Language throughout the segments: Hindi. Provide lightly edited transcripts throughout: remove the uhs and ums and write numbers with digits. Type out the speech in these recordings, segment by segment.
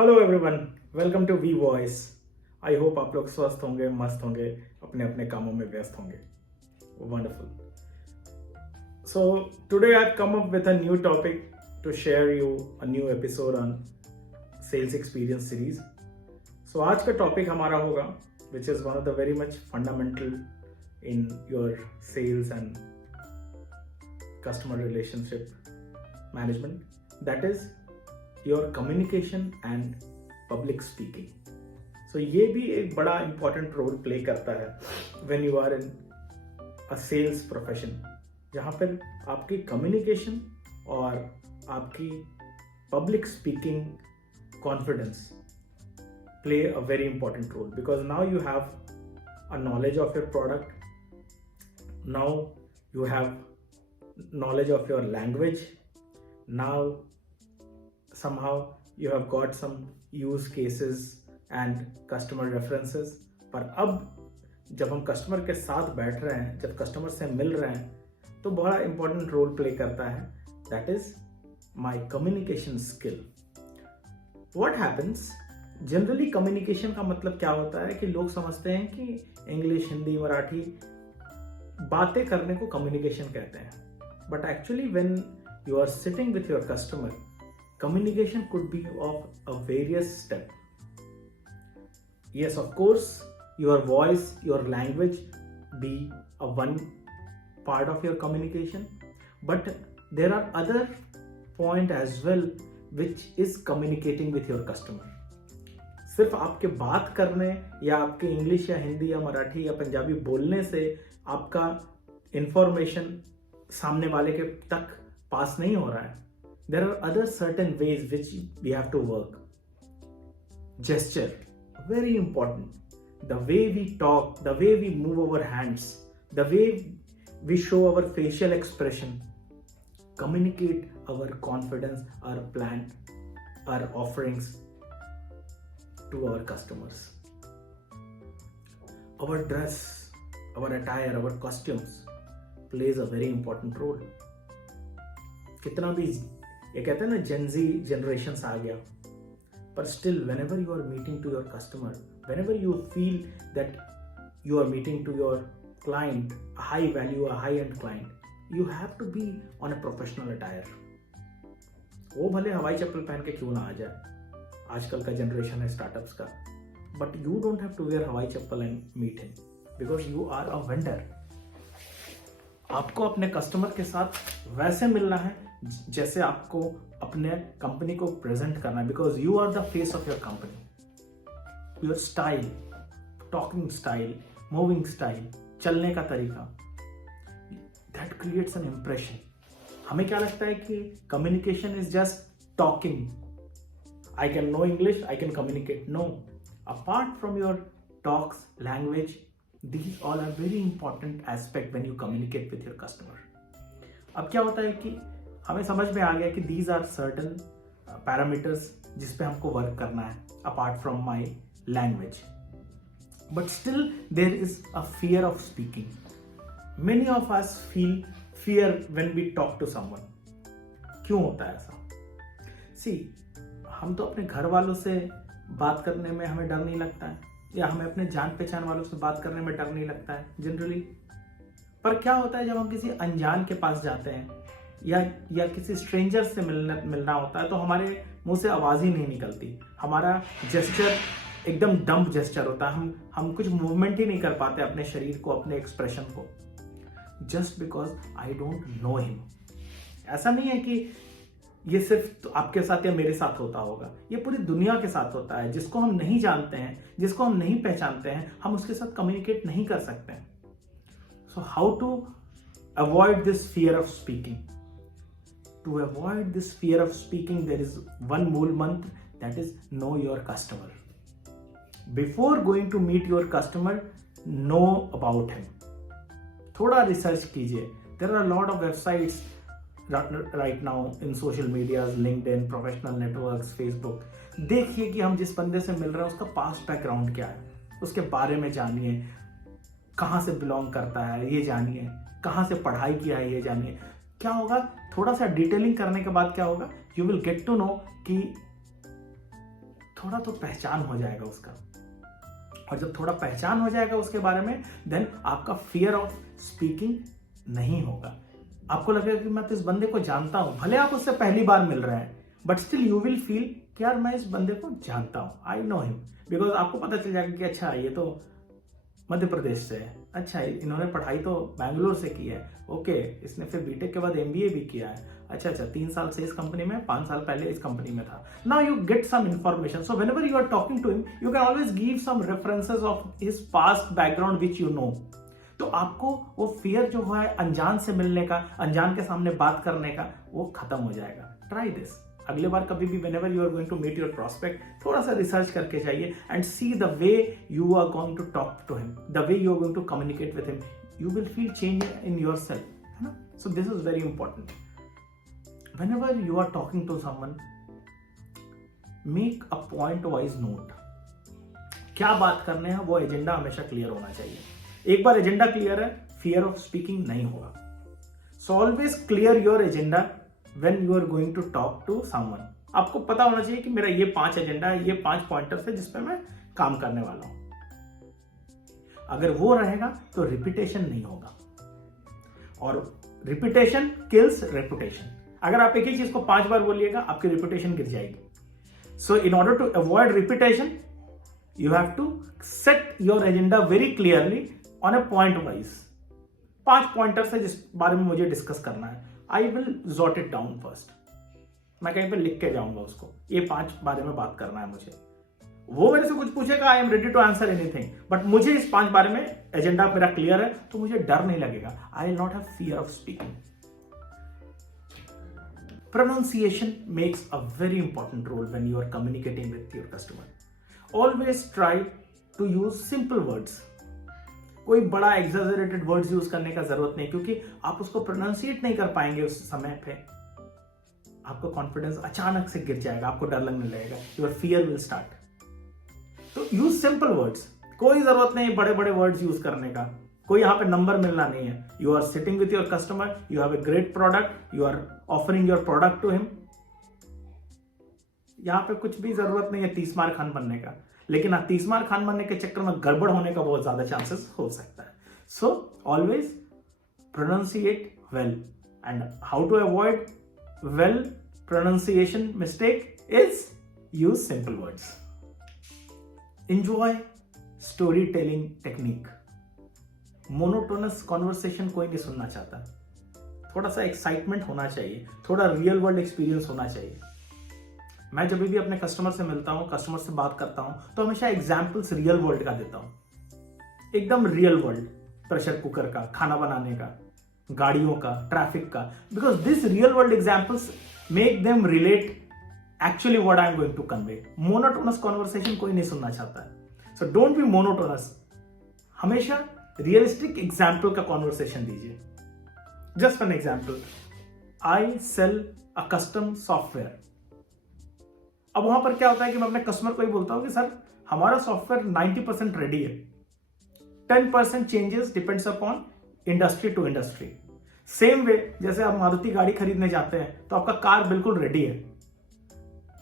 Hello everyone, welcome to V Voice. I hope आप लोग स्वस्थ होंगे, मस्त होंगे, अपने अपने कामों में व्यस्त होंगे। Wonderful. So today I have come up with a new topic to share you a new episode on sales experience series. So आज का टॉपिक हमारा होगा which is one of the very much fundamental in your sales and customer relationship management, that is your communication and public speaking. So ये भी एक बड़ा इंपॉर्टेंट रोल प्ले करता है when you are in a sales profession, जहाँ पर आपकी कम्युनिकेशन और आपकी public speaking confidence play a very important role, because now you have a knowledge of your product, now you have knowledge of your language, now somehow you have got some use cases and customer references। पर अब जब हम कस्टमर के साथ बैठ रहे हैं, जब कस्टमर से मिल रहे हैं, तो बड़ा इंपॉर्टेंट रोल प्ले करता है, that is my communication skill. What happens generally, communication का मतलब क्या होता है कि लोग समझते हैं कि इंग्लिश, हिंदी, मराठी बातें करने को कम्युनिकेशन कहते हैं, but actually when you are sitting with your customer, communication could be of a various step. Yes, of course, your voice, your language be a one part of your communication, but there are other point as well which is communicating with your customer. सिर्फ आपके बात करने या आपके इंग्लिश या हिंदी या मराठी या पंजाबी बोलने से आपका इंफॉर्मेशन सामने वाले के तक पास नहीं हो रहा है। There are other certain ways which we have to work. Gesture, very important. The way we talk, the way we move our hands, the way we show our facial expression, communicate our confidence, our plan, our offerings to our customers. Our dress, our attire, our costumes plays a very important role. कितना भी ये कहते हैं ना, जेनजी जनरेशन आ गया, पर still whenever you are meeting to your customer, whenever you feel that you are meeting to your client, high value, high end client, you have to be on a professional attire. वो भले हवाई चप्पल पहन के क्यों ना आ जाए, आजकल का जनरेशन है स्टार्टअप्स का, but you don't have to wear hawai chappal and meet him, because you are a vendor. आपको अपने कस्टमर के साथ वैसे मिलना है जैसे आपको अपने कंपनी को प्रेजेंट करना है, because you are the face of your company. Your style, talking style, moving style, चलने का तरीका, दैट क्रिएट्स एन इम्प्रेशन। हमें क्या लगता है कि communication is just talking, I can know English, I can communicate. No, apart from your talks, language, these all are very important aspect when you communicate with your customer। अब क्या होता है कि हमें समझ में आ गया कि these are certain parameters जिस पे हमको वर्क करना है apart from my language, but still there is a fear of speaking। many of us feel fear when we talk to someone। क्यों होता है ऐसा? See, हम तो अपने घर वालों से बात करने में हमें डर नहीं लगता है, या हमें अपने जान पहचान वालों से बात करने में डर नहीं लगता है जनरली। पर क्या होता है जब हम किसी अनजान के पास जाते हैं या किसी स्ट्रेंजर से मिलना होता है, तो हमारे मुंह से आवाज़ ही नहीं निकलती, हमारा जेस्चर एकदम डंप जेस्चर होता है, हम कुछ मूवमेंट ही नहीं कर पाते अपने शरीर को, अपने एक्सप्रेशन को, just because I don't know him. ऐसा नहीं है कि ये सिर्फ तो आपके साथ या मेरे साथ होता होगा, ये पूरी दुनिया के साथ होता है। जिसको हम नहीं जानते हैं, जिसको हम नहीं पहचानते हैं, हम उसके साथ कम्युनिकेट नहीं कर सकते हैं। So how to avoid this fear of speaking? To avoid this fear of speaking there is one मूल मंत्र, that is know your customer. Before going to meet your customer, know about him. थोड़ा रिसर्च कीजिए। There are lot of websites right now in social medias, LinkedIn, professional networks, Facebook। देखिए कि हम जिस बंदे से मिल रहे हैं उसका पास्ट बैकग्राउंड क्या है, उसके बारे में जानिए, कहाँ से बिलोंग करता है ये जानिए, कहाँ से पढ़ाई किया है ये जानिए। क्या होगा, थोड़ा सा डिटेलिंग करने के बाद क्या होगा, you will get to know कि थोड़ा तो पहचान हो जाएगा उसका, और जब थोड़ा पहचान हो जाएगा उसके बारे में, देन आपका फियर ऑफ स्पीकिंग नहीं होगा। आपको लगेगा कि मैं तो इस बंदे को जानता हूं, भले आप उससे पहली बार मिल रहे हैं, but still you will feel कि यार मैं इस बंदे को जानता हूं, आई नो हिम, बिकॉज आपको पता चल जाएगा कि अच्छा ये तो मध्य प्रदेश से है, अच्छा इन्होंने पढ़ाई तो बैंगलोर से की है, ओके इसने फिर बीटेक के बाद एमबीए भी किया है, अच्छा 3 साल से इस कंपनी में, 5 साल पहले इस कंपनी में था। Now you get some information, so whenever you are talking to him you can always give some references of his past background which you know. तो आपको वो फियर जो है अनजान से मिलने का, अनजान के सामने बात करने का, वो खत्म हो जाएगा। Try this. अगले बार कभी भी whenever you are going to meet your prospect, थोड़ा सा रिसर्च करके जाइए and see the way you are going to talk to him, the way you are going to communicate with him, you will feel change in yourself, है ना? So this is very important. Whenever you are talking to someone, make a point wise note. क्या बात करने हैं वो एजेंडा हमेशा क्लियर होना चाहिए। एक बार एजेंडा क्लियर है, फियर ऑफ स्पीकिंग नहीं होगा। So always clear your agenda when you are going to talk to someone. आपको पता होना चाहिए कि मेरा ये 5 एजेंडा है, ये 5 पॉइंटर्स है जिसपे मैं काम करने वाला हूं। अगर वो रहेगा तो रिपीटेशन नहीं होगा, और रिपीटेशन किल्स रेपुटेशन। अगर आप एक ही चीज को 5 बार बोलिएगा आपकी रेपुटेशन गिर जाएगी। So in order to avoid repetition you have to set your agenda very clearly on a point wise. 5 pointers है जिस बारे में मुझे डिस्कस करना है। I will jot it down first. मैं कहीं पे लिख के जाऊंगा उसको, ये 5 बारे में बात करना है मुझे। वो मेरे से कुछ पूछेगा, I am ready to answer anything, but मुझे इस 5 बारे में एजेंडा मेरा क्लियर है, तो मुझे डर नहीं लगेगा। I will not have fear of speaking. Pronunciation makes a very important role when you are communicating with your customer. Always try to use simple words. कोई बड़ा exaggerated words यूज करने का जरूरत नहीं, क्योंकि आप उसको प्रोनाउंसिएट नहीं कर पाएंगे उस समय पे। आपका कॉन्फिडेंस अचानक से गिर जाएगा, आपको डर लगने लगेगा, योर फियर विल स्टार्ट। तो यूज सिंपल वर्ड्स। कोई जरूरत नहीं बड़े बड़े वर्ड्स यूज करने का, कोई यहाँ पे नंबर मिलना नहीं है। You are sitting with your customer, you have a great product, you are offering your product to him. यहाँ पे कुछ भी जरूरत नहीं है 30 मार खान बनने का, लेकिन 30 मार खान बनने के चक्कर में गड़बड़ होने का बहुत ज्यादा चांसेस हो सकता है। So always pronunciate well, and how to avoid well pronunciation mistake is use simple words. Enjoy story telling technique. Monotonous conversation कोई नहीं सुनना चाहता, थोड़ा सा एक्साइटमेंट होना चाहिए, थोड़ा रियल वर्ल्ड एक्सपीरियंस होना चाहिए। मैं जब भी अपने कस्टमर से मिलता हूं, कस्टमर से बात करता हूं, तो हमेशा एग्जाम्पल्स रियल वर्ल्ड का देता हूं, एकदम रियल वर्ल्ड। प्रेशर कुकर का, खाना बनाने का, गाड़ियों का, ट्रैफिक का, because this real world examples make them relate actually what I am going to convey. Monotonous conversation कोई नहीं सुनना चाहता है। सो डोंट बी मोनोटोनस, हमेशा रियलिस्टिक एग्जाम्पल का कॉन्वर्सेशन दीजिए। Just an example, I sell a custom software. अब वहां पर क्या होता है कि मैं अपने कस्टमर को ही बोलता हूं कि सर हमारा सॉफ्टवेयर 90% रेडी है, 10% changes depends upon industry to industry. Same way जैसे आप मारुति गाड़ी खरीदने जाते हैं तो आपका कार बिल्कुल रेडी है,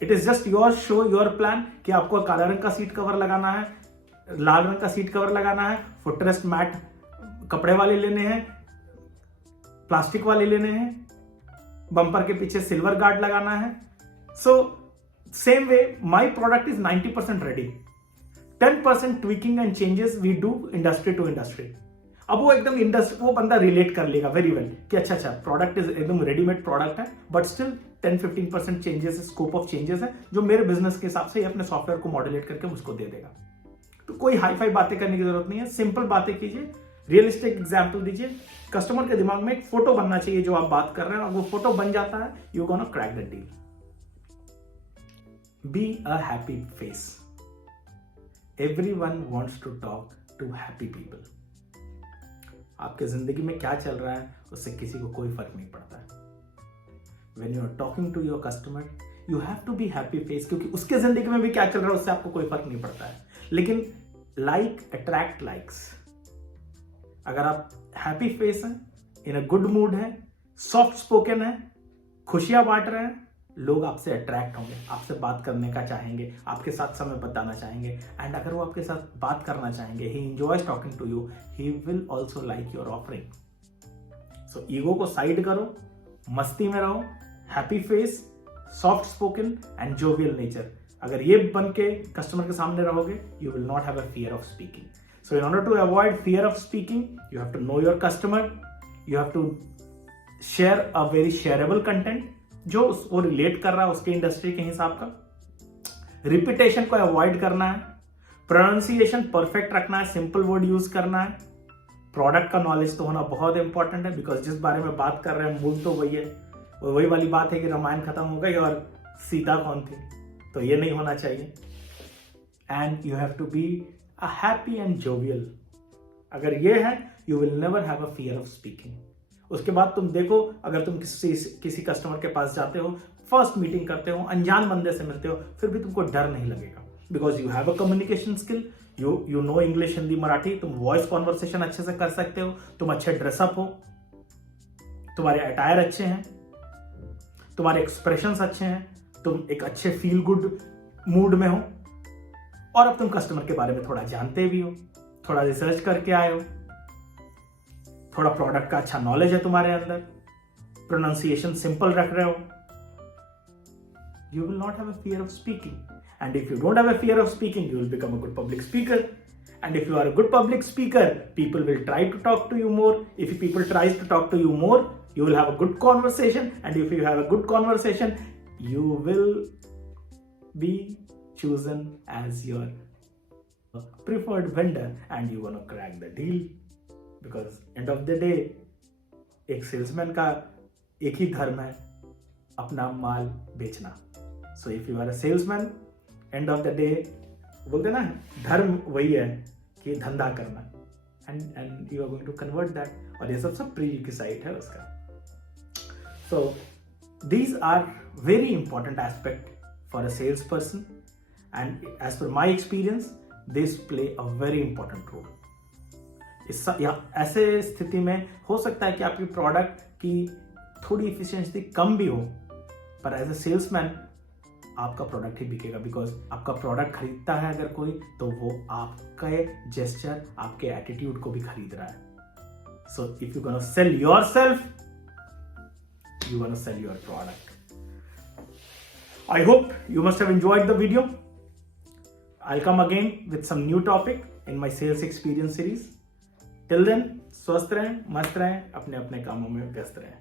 it is just your show, your plan कि आपको काला रंग का सीट कवर लगाना है, लाल रंग का सीट कवर लगाना है, फुटरेस्ट मैट कपड़े वाले लेने हैं, प्लास्टिक वाले लेने हैं, बम्पर के पीछे सिल्वर गार्ड लगाना है। So same way my product is 90% ready, 10% tweaking and changes we do industry to industry. अब वो एकदम इंडस्ट्री, वो बंदा रिलेट कर लेगा वेरी वेल कि अच्छा प्रोडक्ट इज एकदम रेडीमेड प्रोडक्ट है, but still 10-15% changes, scope of changes है जो मेरे बिजनेस के हिसाब से अपने सॉफ्टवेयर को मॉड्यूलेट करके मुझको दे देगा। तो कोई हाई फाई बातें करने की जरूरत नहीं है, सिंपल बातें कीजिए, रियलिस्टिक एग्जाम्पल दीजिए। कस्टमर के दिमाग में एक फोटो बनना चाहिए जो आप बात कर रहे हैं, और वो फोटो बन जाता है, you gonna crack the deal. Be a happy face. Everyone wants to talk to happy people. आपके जिंदगी में क्या चल रहा है उससे किसी को कोई फर्क नहीं पड़ता है। When you are talking to your customer you have to be happy face, क्योंकि उसके जिंदगी में भी क्या चल रहा है उससे आपको कोई फर्क नहीं पड़ता है। लेकिन लाइक अट्रैक्ट लाइक्स। अगर आप हैप्पी फेस हैं, इन अ गुड मूड है, सॉफ्ट स्पोकन है, खुशियां बांट रहे हैं, लोग आपसे अट्रैक्ट होंगे, आपसे बात करने का चाहेंगे, आपके साथ समय बिताना चाहेंगे। एंड अगर वो आपके साथ बात करना चाहेंगे, he enjoys talking to you, he will also like your offering. So ego को साइड करो, मस्ती में रहो, happy face, soft spoken and jovial nature. अगर ये बन के कस्टमर के सामने रहोगे, you will not have a fear of speaking. So in order to avoid fear of speaking, you have to know your customer, you have to share a very shareable content जो उसको रिलेट कर रहा है उसके इंडस्ट्री के हिसाब का। रिपीटेशन को अवॉइड करना है, प्रोनाउंसिएशन परफेक्ट रखना है, सिंपल वर्ड यूज करना है। प्रोडक्ट का नॉलेज तो होना बहुत इंपॉर्टेंट है, बिकॉज जिस बारे में बात कर रहे हैं मूल तो वही है। वही वाली बात है कि रामायण खत्म हो गई और सीता कौन थी, तो ये नहीं होना चाहिए। And you have to be a happy and jovial. अगर ये है, you will never have a fear of speaking. उसके बाद तुम देखो, अगर तुम किसी कस्टमर के पास जाते हो, फर्स्ट मीटिंग करते हो, अनजान बंदे से मिलते हो, फिर भी तुमको डर नहीं लगेगा, because you have a communication skill, you know English, Hindi, Marathi, तुम वॉइस कॉन्वर्सेशन अच्छे से कर सकते हो, तुम अच्छे ड्रेसअप हो, तुम्हारे अटायर अच्छे हैं, तुम्हारे एक्सप्रेशंस अच्छे हैं, तुम एक अच्छे फील गुड मूड में हो, और अब तुम कस्टमर के बारे में थोड़ा जानते भी हो, थोड़ा रिसर्च करके आए हो, थोड़ा प्रोडक्ट का अच्छा नॉलेज है तुम्हारे अंदर, प्रोनाउंसिएशन सिंपल रख रहे हो, you will not have a fear of speaking. And if you don't have a fear of speaking, you will become a good public speaker. And if you are a good public speaker, people will try to talk to you more. If people tries to talk to you more, you will have a good conversation. And if you have a good conversation, you will be chosen as your preferred vendor and you want to crack the deal. Because end of the day, एक सेल्समैन का एक ही धर्म है, अपना माल बेचना। So if you are a salesman, end of the day बोलते ना, धर्म वही है कि धंधा करना, and you are going to convert that. और ये सब प्रीव्यू की साइट है उसका। So these are very important aspect for a sales person, and as per my experience this play a very important role. ऐसे स्थिति में हो सकता है कि आपकी प्रोडक्ट की थोड़ी इफिशिएंसी कम भी हो, पर एज ए सेल्समैन आपका प्रोडक्ट ही बिकेगा, बिकॉज आपका प्रोडक्ट खरीदता है अगर कोई, तो वो आपके जेस्चर, आपके एटीट्यूड को भी खरीद रहा है। सो if you gonna cell yourself, you gonna sell your product. I hope you must have enjoyed the video. I'll come again with some new topic in my sales experience series. Till then, स्वस्थ रहें, मस्त रहें, अपने अपने कामों में व्यस्त रहें।